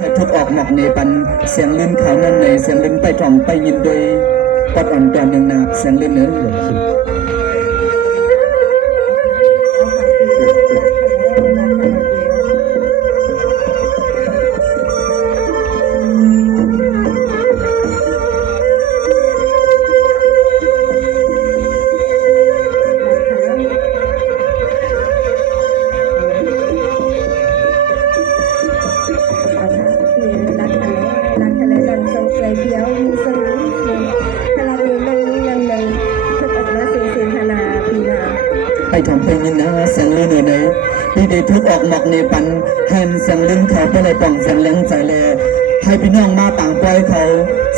ทุกออกหมอกในปันเสียงลื่นเขานั่นในเสียงลื่นไปถ่อมไปยินโดยปอดอ่อนตอนยังนาเสียงลื่นเนื้อเหลือสุดไปถ่อมไปยินนะเสียงลื่นอยู่ไหนที่ได้ทุกออกหมอกในปันแฮมเสียงลื่นเขาเพื่ออะไรป่องเสียงเลี้ยงใจแลให้พี่น้องมาต่างปล่อยเขา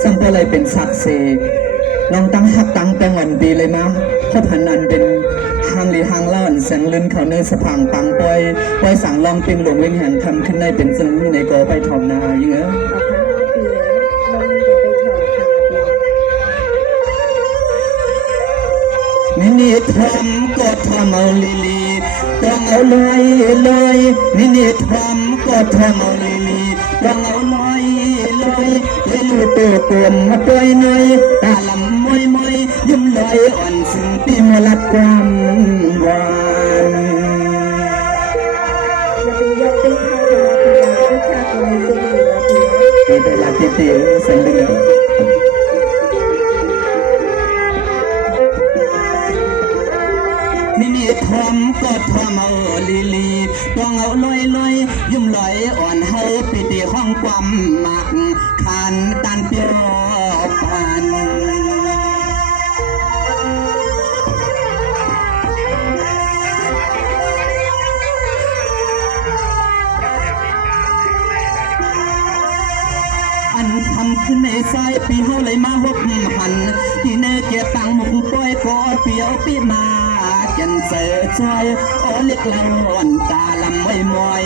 ซ้ำเพื่ออะไรเป็นศักดิ์ศรีลองตั้งหักตั้งแปลงวันปีเลยมาเพราะพันนันเป็นทางหรือทางเล่าเสียงลื่นเขาในสะพางปังปล่อยสั่งลองเป็นหลวงเวงแห่งทำขึ้นในเป็นสนุนในกอไปถ่อมนาอย่างเงี้ยนี่ทำก็ทำเอาลีลีต้องเอาเลยนี่ทำก็ทำเอาลีลีต้องเอาเลยให้ลูกตัวกลมมาปล่อยหน่อยตาลำมอยยิ้มลอยอ่อนสิ่งที่มาลับความหวานเป็นเวลาเตี้ยๆสันเดือนี่ทำก็ทำเอาลีต้องเอาลอยยิ้มลอยอ่อนเฮาปีติห้องความหมักขันตันเปียวปันอันทำขึ้นในสายปีเฮาเลยมาหกหันที่เนื้อเกียตังมุกปล่อยกอดเปียวปีมากันเสือชอยโอเล็กละอ่อนตาลำมอย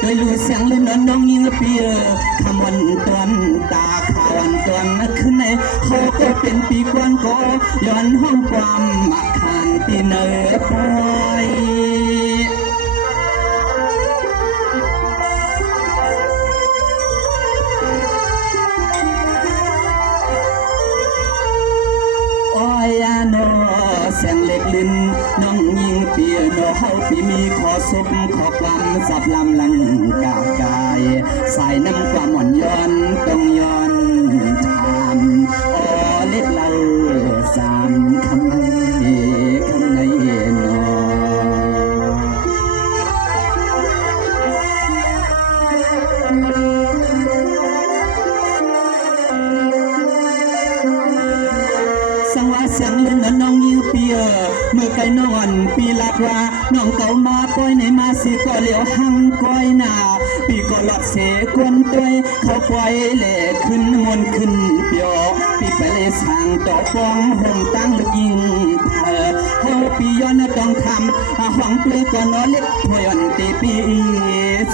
โดยรู้เสียงเล่นน้องยิงเปียคำวันตอนตาข่าววันตอนขึ้นในเขาก็เป็นปีกวนก็ย้อนห้องความมาขานที่เนื้อปล่อยเสียงเล็กลิ้นน้องยิงเปียโนเฮาปีมีขอสุบขอความสับลำลังกากายสายน้ำความอ่อนย้อนต้องย้อนทำโอเล็กเราสามคำในนอสังว่าเสียงเล่นน้องยิงเปียเมื่อไก่นอนปีลัดว่าน้องเก่ามาปล่อยในมาสิก็เหลียวหังก้อยหน้าปีก็หลอดเสกวนตัวเขาปล่อยเล่ขึ้นมนขึ้นเปียวปีไปเลยสั่งต่อฟองห่มตั้งลึกยิงเขาปีย้อนต้องทำห้องเปลือกก็นอนเล็กถอยอันตีปี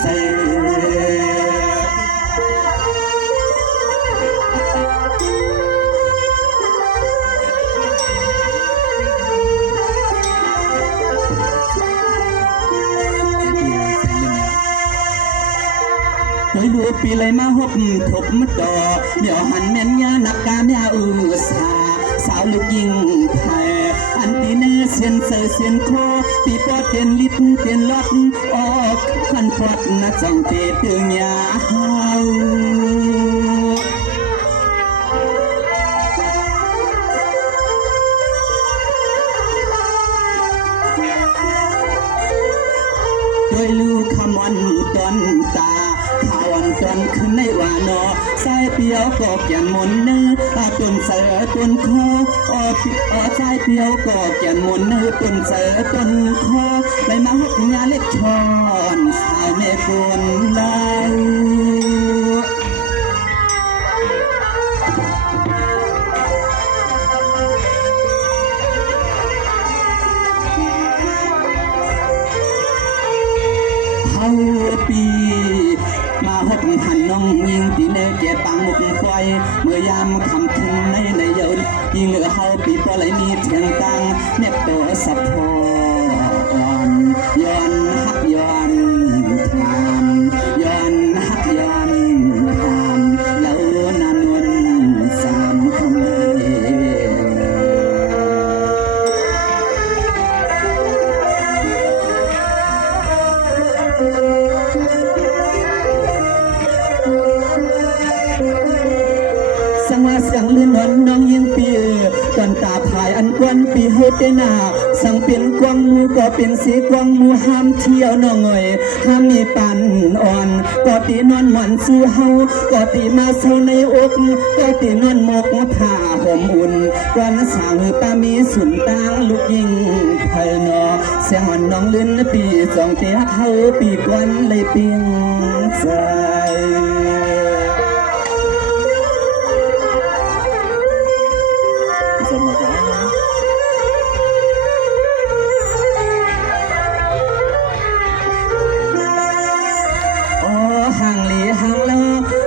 เสืโดยรู้ปีเลยมาหกทบมาต่อเดี๋ยวหันแม่นยานักการยาสาวลูกยิงไทยอันตีเนื้อเสียนเสือเสียนคอตีปอดเตียนลิดเตียนลอดออกขันปอดนะจังเตะตึงยาโดยลูกขมอนตอนตาข่าวอันตอนขึ้นในวานอสายเปียวก็แก่นมนเนื้อต้นเสือต้นคอสายเปียวก็แก่นมนเนื้อต้นเสือต้นคอไปมาหกงาเล็กชอนสาวแม่คนลาวเฮาปีมาหกหันน้องยิงตีเนเกียตังมุกไฟเมื่อยามคำถึงในเยินยิง อเฮาปีปอไหลมีเทียงตังเน็บตัวสับพอนย้อนฮักย้อนทามย้อนฮักย้อนทามแล้วนานวนสามคำสังว่าเสียงลื่นนวลน้องยิงปีตอนตาภายอันกวนปีเฮเตนาสังเป็นกวางมูก็เป็นสีกวางมูห้ามเที่ยวน้องเอ๋ยห้ามมีปันอ่อนก็ตีนอนหมอนสู้เฮาก็ตีมาเศร้าในอกก็ตีนอนหมกผ้าห่มอุ่นก่อนสางตามีสุนตางลูกยิงไพนอเสียงอ่อนน้องลื่นปีจองเตียเฮาปีกวนเลยเปียงใจสมองห่างหลีห่างล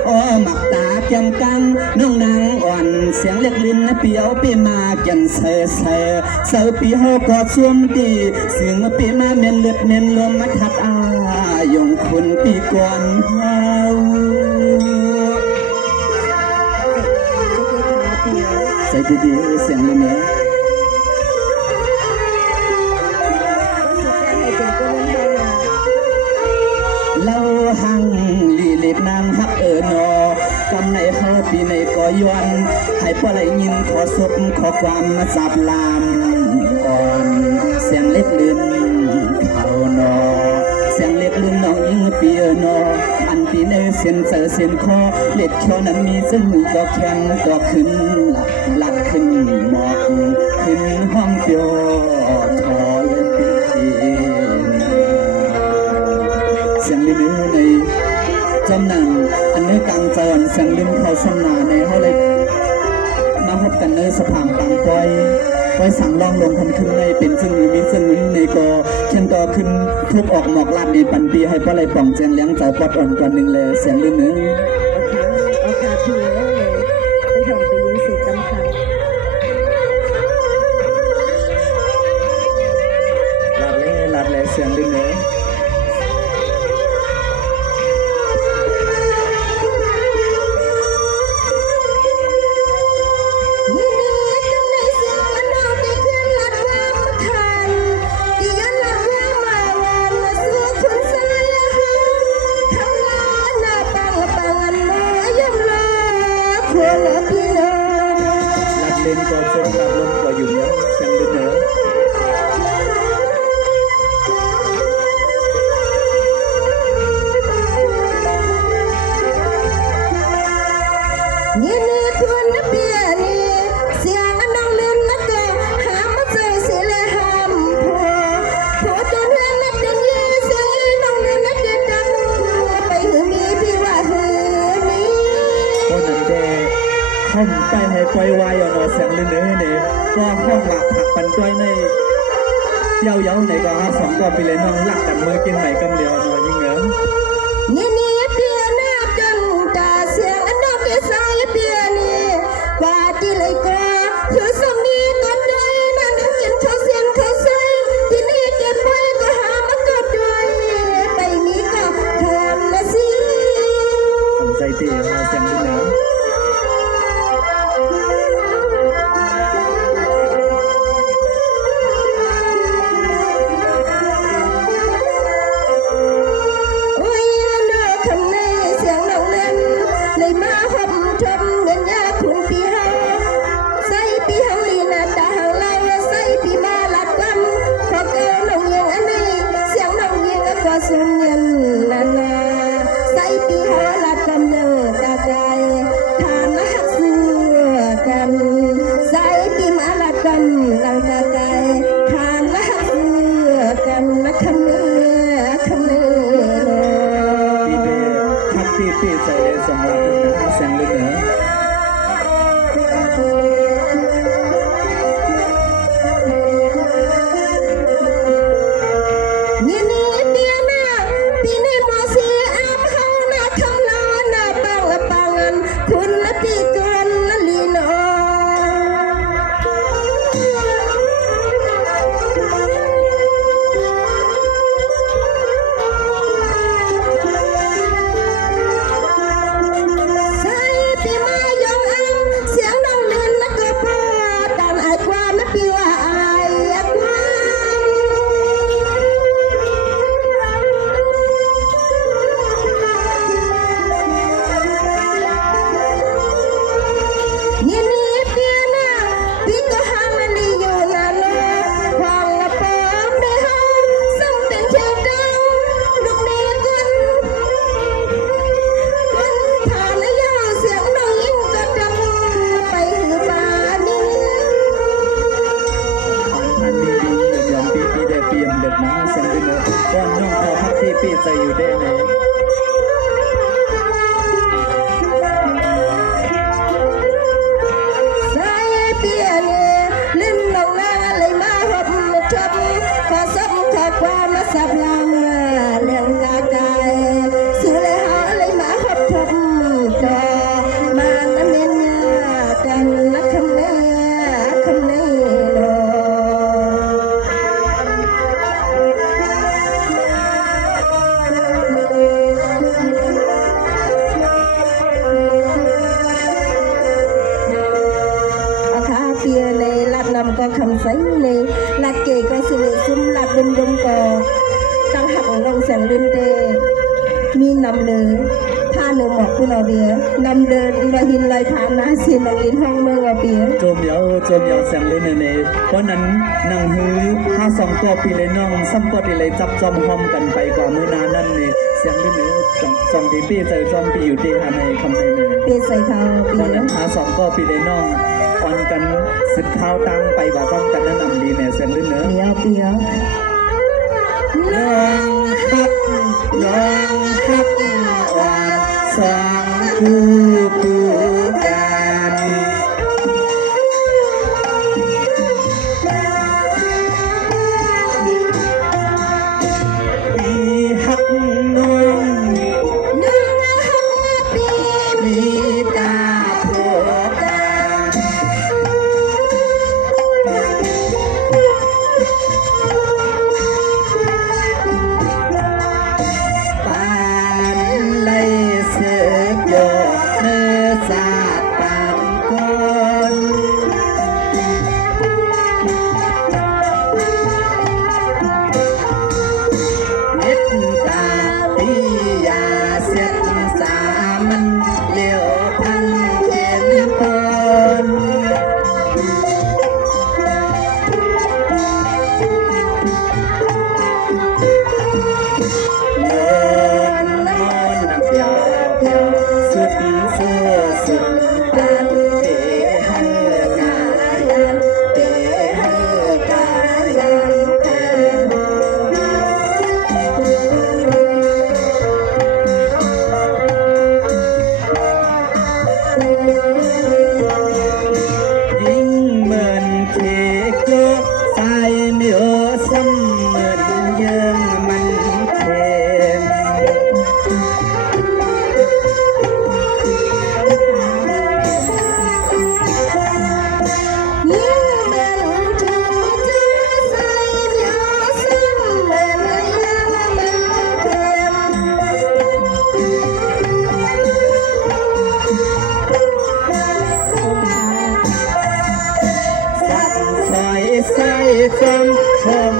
อหมักตาเกี่ยมกังน้องนางอ่อนเสียงเล็กลิ้นเปียวปีมาเกี่ยนเซ่เซ่เซ่ปีเฮากอดสวมตีเสียงปีมาเมียนเลือดเมียนลมมาทัดอายงคุณปีก่อนเฮาใส่ดีๆเสียงเลยเนอะเล่าหังลีเล็บนางฮักนอกำในเฮาปีในก็ย้อนให้พ่อไหลยินขอศพขอความมาจับลามก่อนเสียงเล็กลืมเขานอเสียงเล็กลืมน้องยิงปีนออันปีในเสียนเจอเสียนคอเล็ดเขียวนั้นมีซึ่งก็แข็งก็ขึ้นหลักขึ้นหมอกขึ้นห้องเปียวทอเลยปีเสียงลิ้นในจำนังอันนี้กลางเจริญเสียงลิ้นเขาสำนาในเขาเลยมาพบกันในสภาพต่างก้อยสั่งลองลงทำขึ้นในเป็นซึ่งมีซึ่งในก็เช่นก็ขึ้นทุกออกหมอกลาดในปันปีให้พ่อเลยป่องแจงเลี้ยงเจ้าปอดอ่อนก่อนหนึ่งเลยเสียงลิ้นเนื้อโอเคพี่ไปทำไปยินเสียงจำคัญลาดเลยเสียงลิ้นเนื้อเล่นก็ชมกับลมก็อยู่เนี้ยเสียงเนื้อนี่ทวนเปียนี่เสียงน้องเล่นนักเกาหามาใจเสียเลยห้ามผัวจนเล่นนักเดินยี่เสียงน้องเล่นนักเดินจังไปหือมีพี่ว่าหือนี้คนนั้นแดห้องไปให้ปล่อยวายอ่อนเสียงเนื้อเนี่ยก็ห้องหลักผักปันจ้อยในเย้าไหนก็สองก็ไปเลยน้องหลักแต่มือกินไหนกำเดียวหน่อยยิ่งเหรอนี่เปียหน้าจังตาเสียงน้องแกสายเปียนี่กว่าที่เลยก็คือสมีก็ได้นั่นกินเขาเสียงเขาใส่ที่นี่เก็บไว้ก็หามาก็ได้ไปนี้ก็แถมละสิทำใจตีมาเสียงเนื้อโอ้ย ก็คำใสเลยลัดเกก็สิเลซุ้มลัดดุมดุมก็ตั้งหักลงเสียงดินเดมีนำเลยท่าหนึ่งหมอกคุณเอาเบียนำเดินลอยหินลอยผานาสินลอยหินห้องเมืองเอาเบีย โจมเหยาเสียงเลยเนเพราะนั้นนางฮือห้าสองตัวปีเลยน้องซ้ำปอดีเลยจับจอมหอมกันไปกว่ามือนานนั่นนี่เสียงเลยเนสองปีปีใจจอมปีอยู่ที่ฮานในคำเลยเน เปียใส่เขา เพ เปี ราะ ย นั้นหาสองตัวปีเลยน้องอ่อนกันสึกข้าวตั้งไปว่าต้องกันนั่นนำดีเนี่ยเสียงเลยเน เปียเปีย น้องฮักว่าสองคู่กันมีฮักน้อง นึ่งหักมาเปีย มีตาโผกันปานเลยเสือกโยกเนื้อสาดปานคนเม็ดตาตียาเสียดสามันเลี้ยวพันเข็นคนเดินนอนนับยาวสุดเสื้อสุดดันเตะให้กายันเตะให้กายันเตยิ่งเหมือนเค้กโยกใส่เหนียวซ้ำเหมือนเยิงมันเค็ม ยิ่งเดินจูจีใส่เปียซ้ำเหมือนยังมันเค็ม สักซอยใส่จำคม